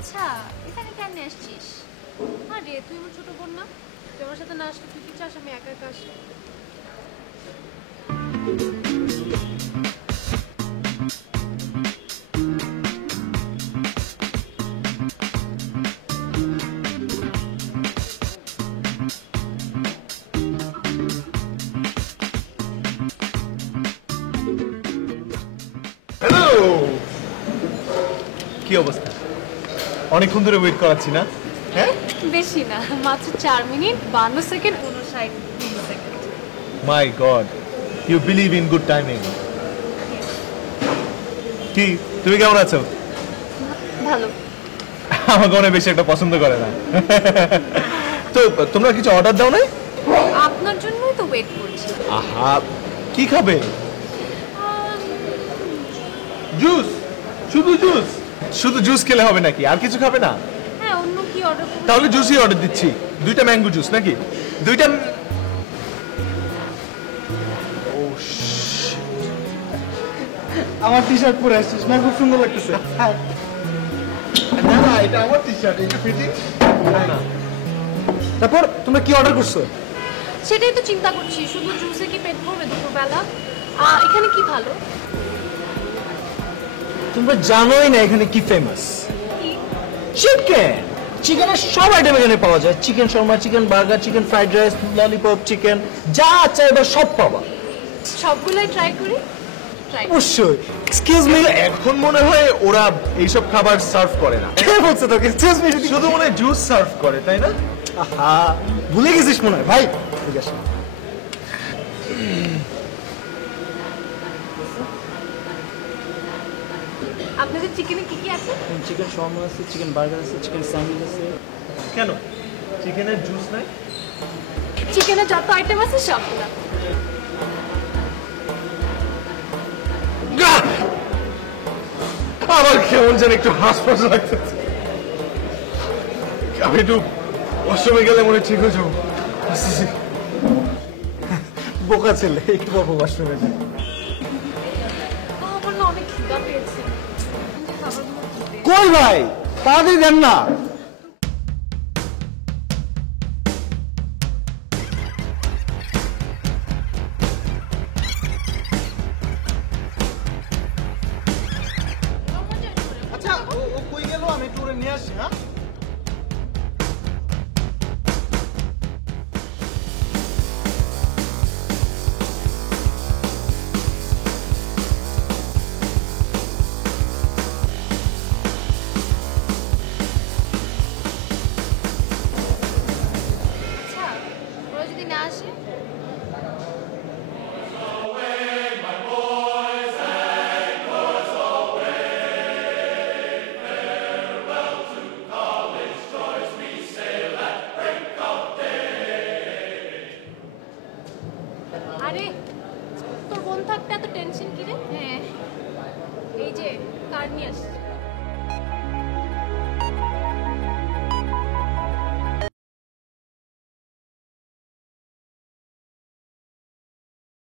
আচ্ছা, এখানে কেন আসছিস? আরে তুই আমার ছোট বোন না, তুই আমার সাথে না আসলে তুই কি চাস আমি একা একা আসি? হ্যালো, কি অবস্থা? অনেকক্ষণ ধরে ওয়েট করাচ্ছি না? হ্যাঁ, বেশি না, মাত্র 4 minute 52 second 59 second. My god, you believe in good timing. কি, তুমি কেমন আছো? ভালো। আমাকে অনেক বেশি একটা পছন্দ করে না। তো তোমরা কিছু অর্ডার দাও নাই? আপনার জন্যই তো ওয়েট করছি। আহা, কি খাবে? জুস, শুধু জুস? শুধু জুস খেলে হবে নাকি, আর কিছু খাবে না? হ্যাঁ, অন্য কি অর্ডার করব? তাহলে জুসই অর্ডার দিচ্ছি। 2টা ম্যাঙ্গো জুস নাকি? 2টা। ও আমার টি শার্ট পরে আসছিস না, খুব সুন্দর লাগতেছে। না না, এটা আমার টি শার্ট, এটা ফিটিং না। তারপর তোমরা কি অর্ডার করছো? সেটাই তো চিন্তা করছি, শুধু জুসে কি পেট ভরবে দুপুরবেলা? এখানে কি ভালো? তোমরা জানোই না এখানে কি ফেমাস। কি? চিকেন। চিকেনের সব আইটেম এখানে পাওয়া যায়। Chicken Sharma, chicken burger, chicken fried rice, lollipop, chicken যা চাইবে সব পাবা। সবগুলাই ট্রাই করি। ট্রাই। অবশ্যই। এক্সকিউজ মি, এখন মনে হয় ওরা এইসব খাবার সার্ভ করে না, কে বলছে তোকে? এক্সকিউজ মি, শুধু মনে হয় জুস সার্ভ করে, তাই না? আহা, ভুলে গেছিস মনে হয় ভাই। ঠিক আছে, আপনাদের চিকেনে কি কি আছে? চিকেন শর্মা আছে, চিকেন বার্গার আছে, চিকেন স্যান্ডউইচ আছে। কেন চিকেনের জুস নাই? চিকেনের যত আইটেম আছে সব না। আমার কেমন যেন একটু হাসপাস লাগতেছে। আমি একটু অষ্টমে গেলে মনে ঠিক হয়ে যাবো। বোকা ছেলে, একটু বাবু ওয়াশরুমে যা। আমার না অনেক খিদা পেয়েছে। কিন্তু খাবারগুলো খেতে। কই ভাই, তাড়াতাড়ি দেন না। আচ্ছা, ও কই গেল? আমি একটু ওরে নিয়ে আসি। হ্যাঁ, আচ্ছা, ওরা যদি না আসে? আরে তোর বোন থাকতে এত টেনশন কি রে? হ্যাঁ, এই যে কার নিয়ে আসছে।